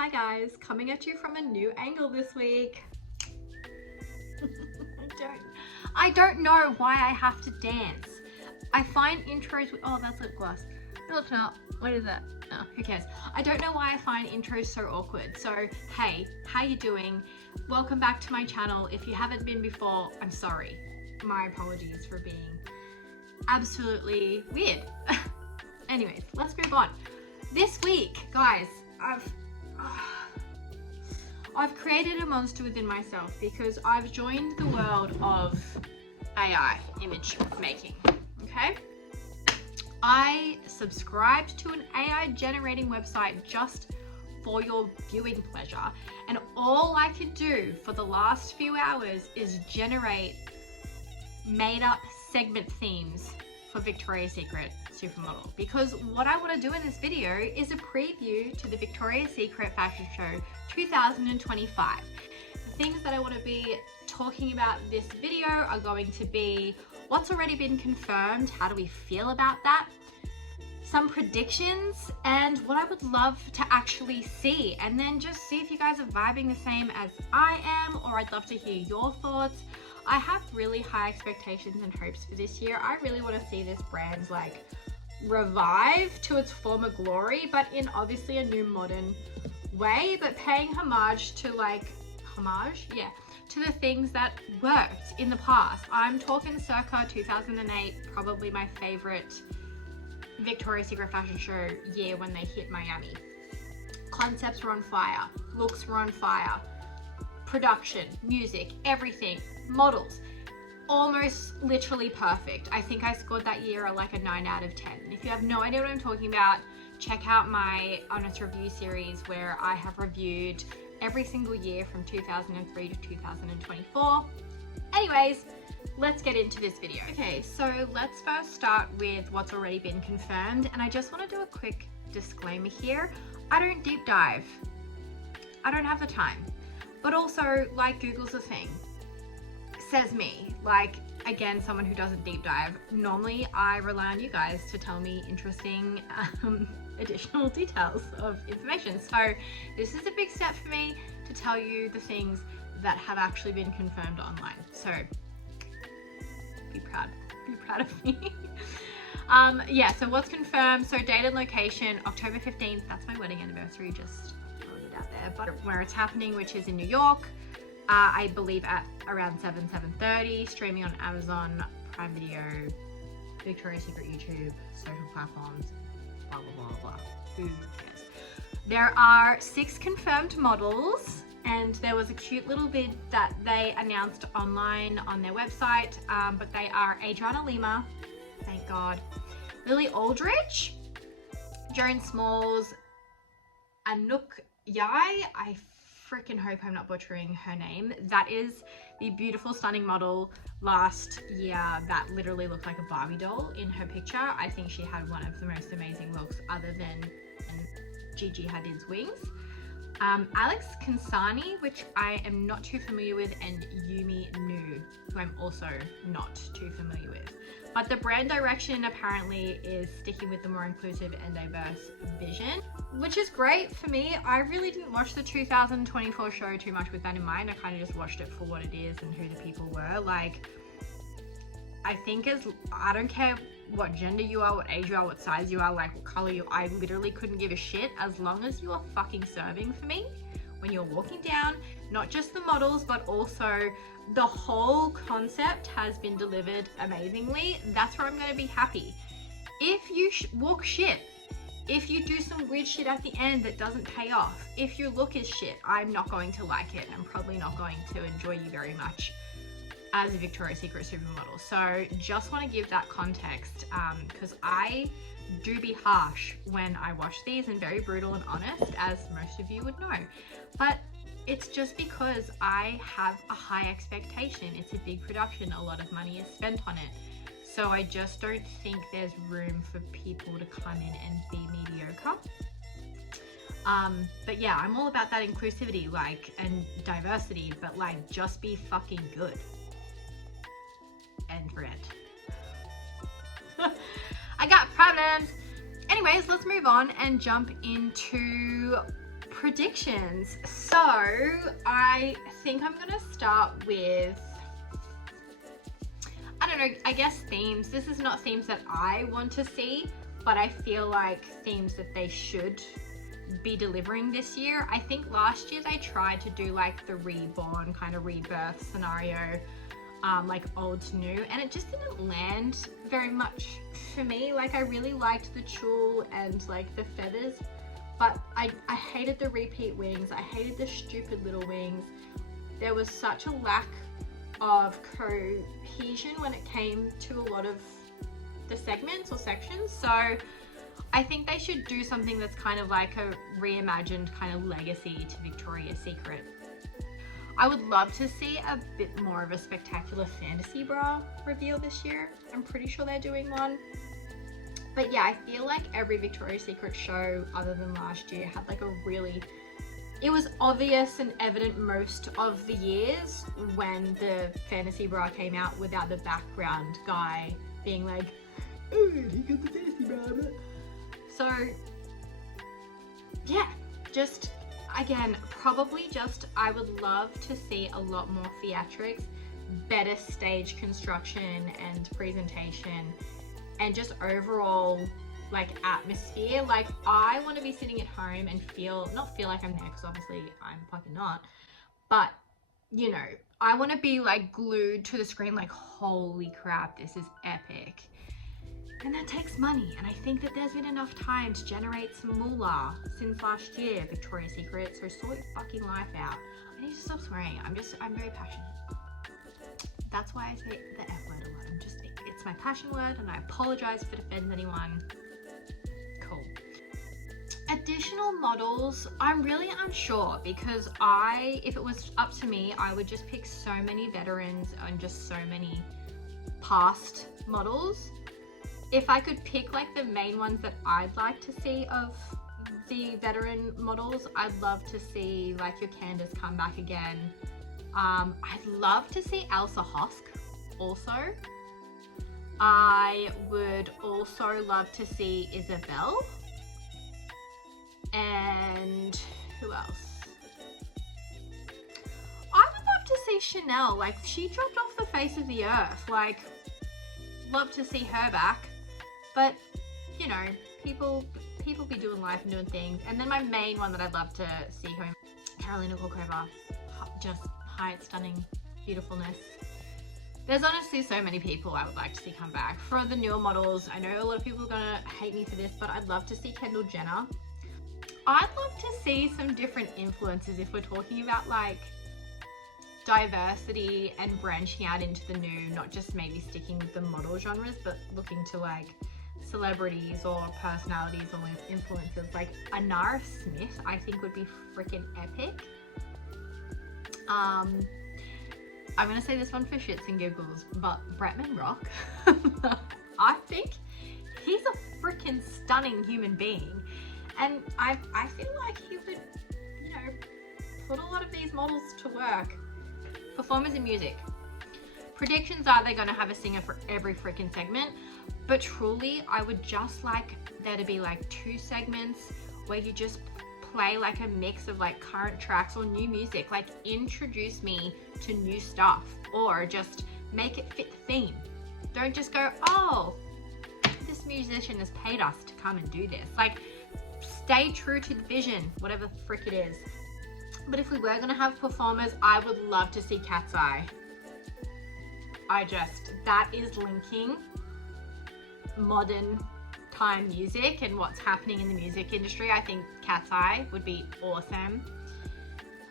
Hi guys, coming at you from a new angle this week. I don't know why I have to dance. I find intros with, oh, that's lip gloss. No, it's not. What is that? No, who cares? I don't know why I find intros so awkward. So, hey, how you doing? Welcome back to my channel. If you haven't been before, I'm sorry. My apologies for being absolutely weird. Anyways, let's move on. This week, guys, I've created a monster within myself because I've joined the world of AI image making, okay? I subscribed to an AI generating website just for your viewing pleasure, and all I could do for the last few hours is generate made up segment themes for Victoria's Secret Supermodel, because what I want to do in this video is a preview to the Victoria's Secret Fashion Show 2025. The things that I want to be talking about this video are going to be what's already been confirmed, how do we feel about that, some predictions, and what I would love to actually see, and then just see if you guys are vibing the same as I am, or I'd love to hear your thoughts. I have really high expectations and hopes for this year. I really want to see this brand like revive to its former glory, but in obviously a new modern way, but paying homage to to the things that worked in the past. I'm talking circa 2008, probably my favorite Victoria's Secret fashion show year when they hit Miami. Concepts were on fire, looks were on fire, production, music, everything, models, almost literally perfect. I think I scored that year like a 9 out of 10. And if you have no idea what I'm talking about, check out my honest review series where I have reviewed every single year from 2003 to 2024. Anyways, let's get into this video. Okay, so let's first start with what's already been confirmed, and I just want to do a quick disclaimer here. I don't deep dive. I don't have the time. But also, like, Google's a thing. Says me. Like, again, someone who doesn't deep dive. Normally, I rely on you guys to tell me interesting additional details of information. So this is a big step for me to tell you the things that have actually been confirmed online. So be proud of me. Yeah, so what's confirmed? So date and location, October 15th. That's my wedding anniversary, just throwing it out there. But where it's happening, which is in New York, I believe at around 7:30, streaming on Amazon Prime Video, Victoria's Secret YouTube, social platforms, blah blah blah blah. Who cares? There are 6 confirmed models, and there was a cute little vid that they announced online on their website, but they are Adriana Lima, thank God, Lily Aldridge, Joan Smalls, Anouk Yai, I freaking hope I'm not butchering her name. That is the beautiful, stunning model last year that literally looked like a Barbie doll in her picture. I think she had one of the most amazing looks other than Gigi Hadid's wings. Alex Kansani, which I am not too familiar with, and Yumi Nu, who I'm also not too familiar with. But the brand direction apparently is sticking with the more inclusive and diverse vision, which is great for me. I really didn't watch the 2024 show too much with that in mind. I kind of just watched it for what it is and who the people were. Like, I think I don't care what gender you are, what age you are, what size you are, like what color you are. I literally couldn't give a shit as long as you are fucking serving for me when you're walking down. Not just the models, but also the whole concept has been delivered amazingly. That's where I'm going to be happy. If you walk shit, if you do some weird shit at the end that doesn't pay off, if your look is shit, I'm not going to like it. I'm probably not going to enjoy you very much as a Victoria's Secret supermodel. So just want to give that context, because I do be harsh when I watch these and very brutal and honest, as most of you would know. But it's just because I have a high expectation. It's a big production, a lot of money is spent on it. So I just don't think there's room for people to come in and be mediocre. But yeah, I'm all about that inclusivity, like, and diversity, but like, just be fucking good. End rant. I got problems. Anyways, let's move on and jump into predictions. So I think I'm gonna start with, I don't know, I guess themes. This is not themes that I want to see, but I feel like themes that they should be delivering this year. I think last year they tried to do like the reborn kind of rebirth scenario, like old to new, and it just didn't land very much for me. Like I really liked the tulle and like the feathers, but I hated the repeat wings. I hated the stupid little wings. There was such a lack of cohesion when it came to a lot of the segments or sections. So I think they should do something that's kind of like a reimagined kind of legacy to Victoria's Secret. I would love to see a bit more of a spectacular fantasy bra reveal this year. I'm pretty sure they're doing one. But yeah, I feel like every Victoria's Secret show other than last year had like a really, it was obvious and evident most of the years when the fantasy bra came out without the background guy being like, oh, he got the fantasy bra. So yeah, just again, probably just, I would love to see a lot more theatrics, better stage construction and presentation, and just overall like atmosphere. Like I want to be sitting at home and not feel like I'm there, because obviously I'm fucking not, but you know, I want to be like glued to the screen like, holy crap, this is epic. And that takes money, and I think that there's been enough time to generate some moolah since last year, Victoria's Secret, so sort your fucking life out. I need to stop swearing. I'm very passionate. That's why I say the F word a lot. It's my passion word, and I apologize if it offends anyone. Cool. Additional models, I'm really unsure, because if it was up to me, I would just pick so many veterans and just so many past models. If I could pick like the main ones that I'd like to see of the veteran models, I'd love to see like your Candace come back again. I'd love to see Elsa Hosk also. I would also love to see Isabel. And who else? I would love to see Chanel. Like, she dropped off the face of the earth. Like, love to see her back. But, you know, people be doing life and doing things. And then my main one that I'd love to see home, Carolina Gorkova. Just height, stunning, beautifulness. There's honestly so many people I would like to see come back. For the newer models, I know a lot of people are gonna hate me for this, but I'd love to see Kendall Jenner. I'd love to see some different influences if we're talking about like diversity and branching out into the new, not just maybe sticking with the model genres, but looking to like celebrities or personalities or influencers. Like Anara Smith, I think would be freaking epic. I'm gonna say this one for shits and giggles, but Bretman Rock, I think he's a freaking stunning human being, and I feel like he would, you know, put a lot of these models to work. Performers in music. Predictions are they're gonna have a singer for every freaking segment, but truly I would just like there to be like 2 segments where you just play like a mix of like current tracks or new music. Like introduce me to new stuff, or just make it fit the theme. Don't just go, oh, this musician has paid us to come and do this. Like, stay true to the vision, whatever the frick it is. But if we were gonna have performers, I would love to see Cat's Eye. That is linking modern time music and what's happening in the music industry. I think Cat's Eye would be awesome.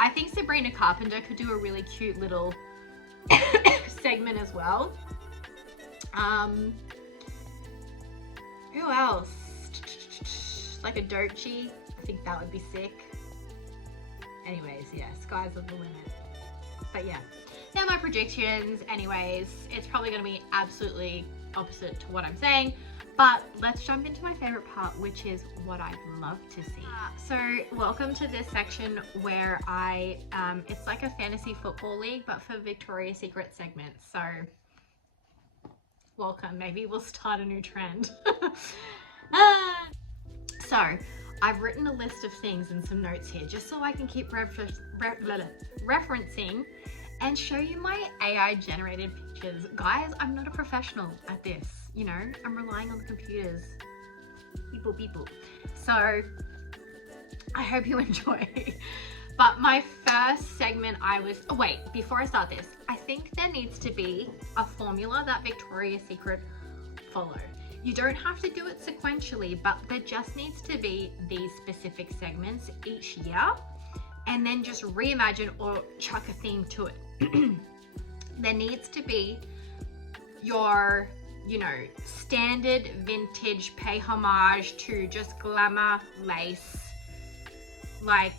I think Sabrina Carpenter could do a really cute little segment as well. Who else? Like a Doechii. I think that would be sick. Anyways, yeah, sky's the limit. But yeah, they're my predictions. Anyways, it's probably going to be absolutely opposite to what I'm saying. But let's jump into my favorite part, which is what I'd love to see. So welcome to this section where it's like a fantasy football league, but for Victoria's Secret segments. So welcome, maybe we'll start a new trend. So I've written a list of things and some notes here just so I can keep referencing and show you my AI generated pictures. Guys, I'm not a professional at this, you know, I'm relying on the computers. People. So I hope you enjoy. But my first segment oh wait, before I start this, I think there needs to be a formula that Victoria's Secret follow. You don't have to do it sequentially, but there just needs to be these specific segments each year, and then just reimagine or chuck a theme to it. There needs to be your, you know, standard vintage pay homage to just glamour lace, like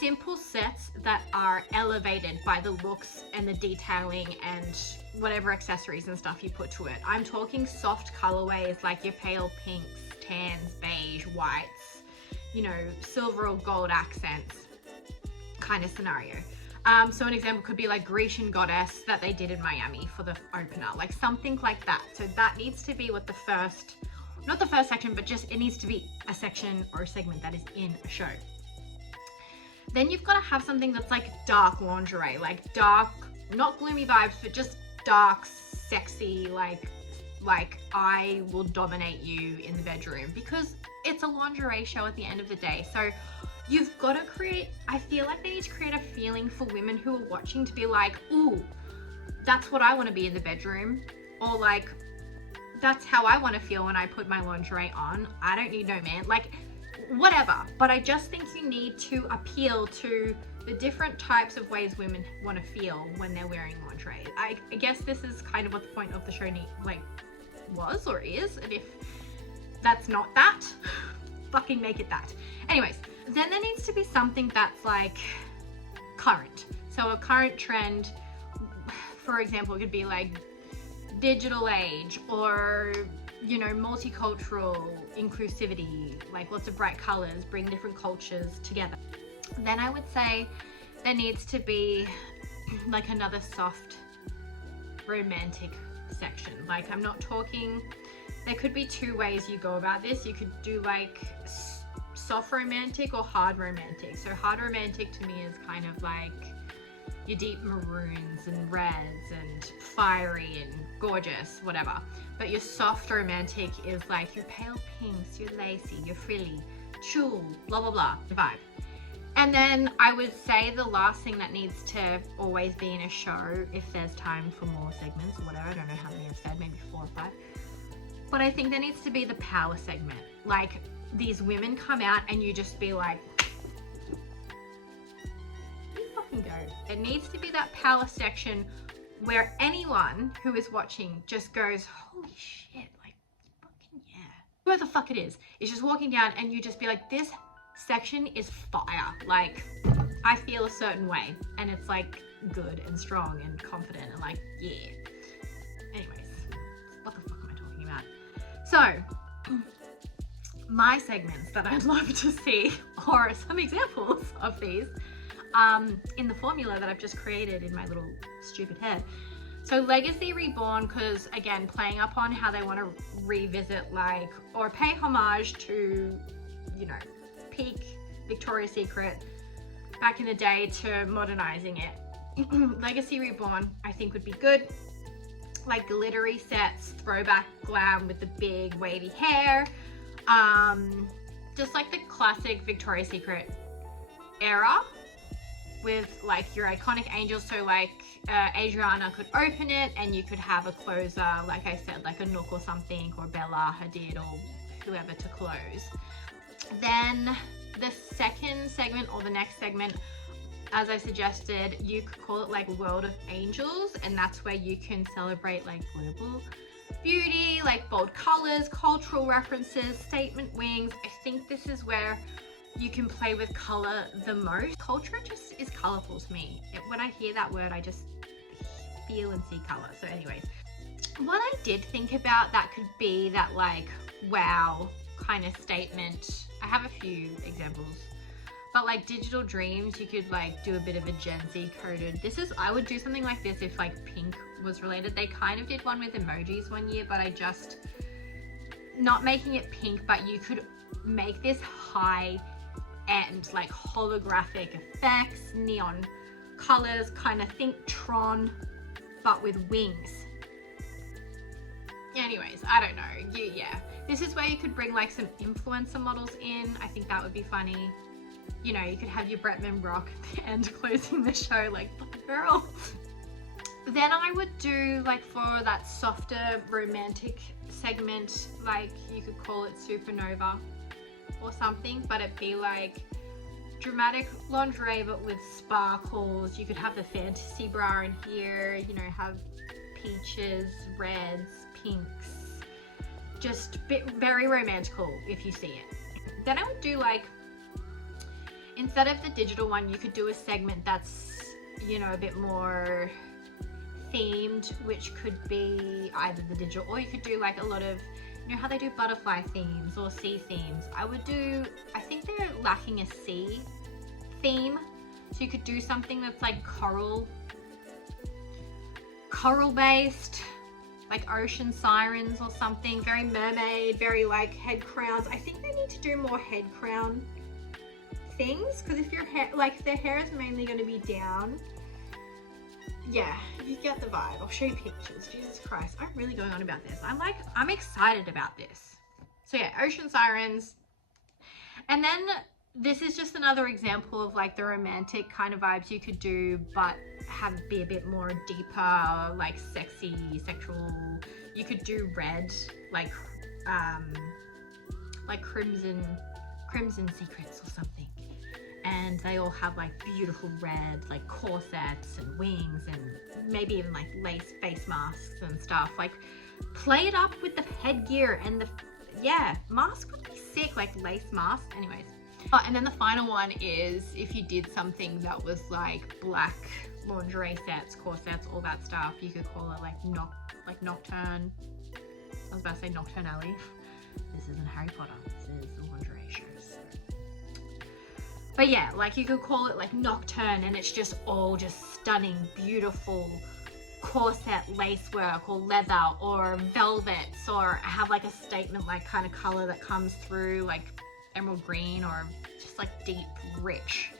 simple sets that are elevated by the looks and the detailing and whatever accessories and stuff you put to it. I'm talking soft colorways like your pale pinks, tans, beige, whites, you know, silver or gold accents kind of scenario. So an example could be like Grecian Goddess that they did in Miami for the opener, like something like that. So that needs to be what the first, not the first section, but just it needs to be a section or a segment that is in a show. Then you've got to have something that's like dark lingerie, like dark, not gloomy vibes, but just dark, sexy, like I will dominate you in the bedroom, because it's a lingerie show at the end of the day. So you've got to create, I feel like they need to create a feeling for women who are watching to be like, ooh, that's what I want to be in the bedroom, or like, that's how I want to feel when I put my lingerie on. I don't need no man, like whatever. But I just think you need to appeal to the different types of ways women want to feel when they're wearing lingerie. I guess this is kind of what the point of the show was or is, and if that's not that, fucking make it that. Anyways, then there needs to be something that's like current. So a current trend, for example, could be like digital age, or you know, multicultural inclusivity, like lots of bright colors, bring different cultures together. Then I would say there needs to be like another soft romantic section. Like I'm not talking, there could be two ways you go about this. You could do like soft romantic or hard romantic. So hard romantic to me is kind of like your deep maroons and reds and fiery and gorgeous, whatever. But your soft romantic is like your pale pinks, your lacy, your frilly, tulle, blah, blah, blah, vibe. And then I would say the last thing that needs to always be in a show, if there's time for more segments or whatever, I don't know how many I've said, maybe 4 or 5. But I think there needs to be the power segment. Like these women come out and you just be like, you fucking go. It needs to be that power section where anyone who is watching just goes, holy shit, like fucking yeah. Whoever the fuck it is just walking down and you just be like, this section is fire. Like I feel a certain way and it's like good and strong and confident and like, yeah. Anyways, what the fuck am I talking about? So my segments that I'd love to see, or some examples of these, in the formula that I've just created in my little stupid head. So Legacy Reborn, because again, playing up on how they want to revisit like, or pay homage to, you know, peak Victoria's Secret back in the day to modernizing it. Legacy Reborn, I think would be good. Like glittery sets, throwback glam with the big wavy hair. Just like the classic Victoria's Secret era with like your iconic angels. So like Adriana could open it and you could have a closer, like I said, like a Nook or something, or Bella Hadid or whoever to close. Then the second segment, or the next segment, as I suggested, you could call it like World of Angels, and that's where you can celebrate like global beauty, like bold colors, cultural references, statement wings. I think this is where you can play with color the most. Culture just is colorful to me. When I hear that word, I just feel and see color. So anyways, what I did think about that could be that like, wow kind of statement. I have a few examples, but like Digital Dreams, you could like do a bit of a Gen Z coded. I would do something like this if like pink was related. They kind of did one with emojis one year, but I just, not making it pink, but you could make this high end, like holographic effects, neon colors, kind of think Tron, but with wings. Anyways, I don't know. Yeah. This is where you could bring like some influencer models in. I think that would be funny. You know, you could have your Bretman Rock at the end closing the show, like, girl. Then I would do, like, for that softer romantic segment, like, you could call it Supernova or something, but it'd be like dramatic lingerie but with sparkles. You could have the fantasy bra in here, you know, have peaches, reds, pinks, just very romantical if you see it. Then I would do, like, instead of the digital one, you could do a segment that's, you know, a bit more themed, which could be either the digital, or you could do like a lot of, you know how they do butterfly themes or sea themes. I think they're lacking a sea theme, so you could do something that's like coral based, like ocean sirens or something, very mermaid, very like head crowns. I think they need to do more head crown things, because if your hair, like, their hair is mainly going to be down. Yeah, you get the vibe. I'll show you pictures. Jesus Christ, I'm really going on about this. I'm excited about this. So yeah, ocean sirens. And then this is just another example of like the romantic kind of vibes you could do, but be a bit more deeper, like sexy, sexual. You could do red, like crimson secrets or something. And they all have like beautiful red, like corsets and wings, and maybe even like lace face masks and stuff. Like, play it up with the headgear and the, yeah, mask would be sick, like lace mask. Anyways. Oh, and then the final one is if you did something that was like black lingerie sets, corsets, all that stuff, you could call it like Nocturne. I was about to say Nocturne Alley. This isn't Harry Potter. This is the lingerie shows. But yeah, like you could call it like Nocturne, and it's just all just stunning, beautiful corset lacework or leather or velvets, or have like a statement like kind of color that comes through, like emerald green, or just like deep, rich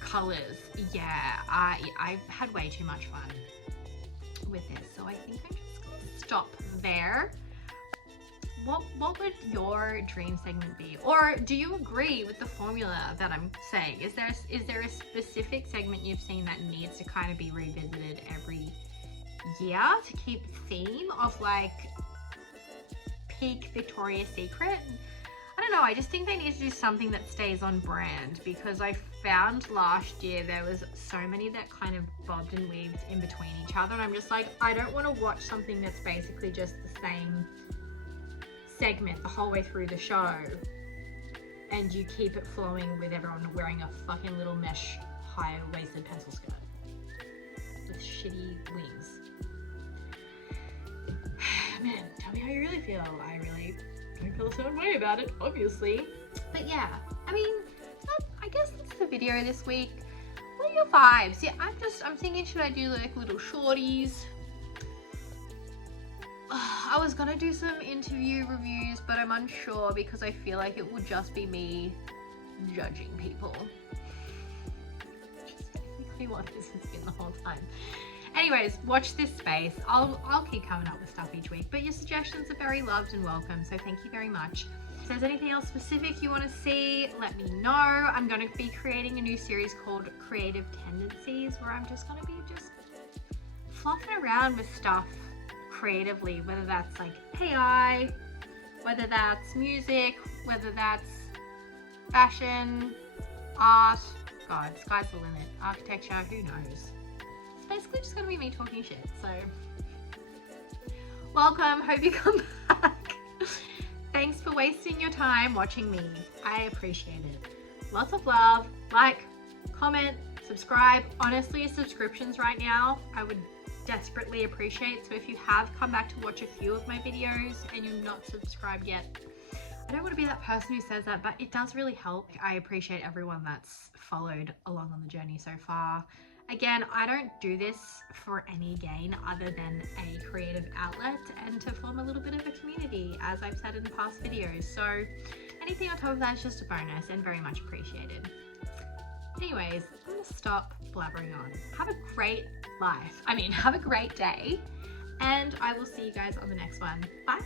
colors. Yeah, I've had way too much fun with this, so I think I'm just gonna stop there. What would your dream segment be? Or do you agree with the formula that I'm saying? Is there a specific segment you've seen that needs to kind of be revisited every year to keep theme of like peak Victoria's Secret? I don't know, I just think they need to do something that stays on brand, because I found last year there was so many that kind of bobbed and weaved in between each other, and I'm just like, I don't want to watch something that's basically just the same segment the whole way through the show and you keep it flowing with everyone wearing a fucking little mesh high-waisted pencil skirt with shitty wings. Man, tell me how you really feel. I really don't feel a certain way about it, obviously. But yeah, I mean, I guess that's the video this week. What are your vibes? Yeah, I'm thinking, should I do like little shorties? I was gonna do some interview reviews, but I'm unsure because I feel like it would just be me judging people. Which is basically what this has been the whole time. Anyways, watch this space. I'll keep coming up with stuff each week, but your suggestions are very loved and welcome, so thank you very much. If there's anything else specific you want to see, let me know. I'm going to be creating a new series called Creative Tendencies, where I'm just going to be flopping around with stuff creatively, whether that's like AI, whether that's music, whether that's fashion, art, God, sky's the limit, architecture, who knows. It's basically just gonna be me talking shit, so welcome, hope you come back. Thanks for wasting your time watching me, I appreciate it. Lots of love, like, comment, subscribe. Honestly, subscriptions right now I would desperately appreciate, so if you have come back to watch a few of my videos and you're not subscribed yet, I don't want to be that person who says that, but it does really help. I appreciate everyone that's followed along on the journey so far. Again, I don't do this for any gain other than a creative outlet and to form a little bit of a community, as I've said in past videos. So Anything on top of that is just a bonus and very much appreciated. Anyways, I'm gonna stop blabbering on. Have a great life. Have a great day, and I will see you guys on the next one. Bye.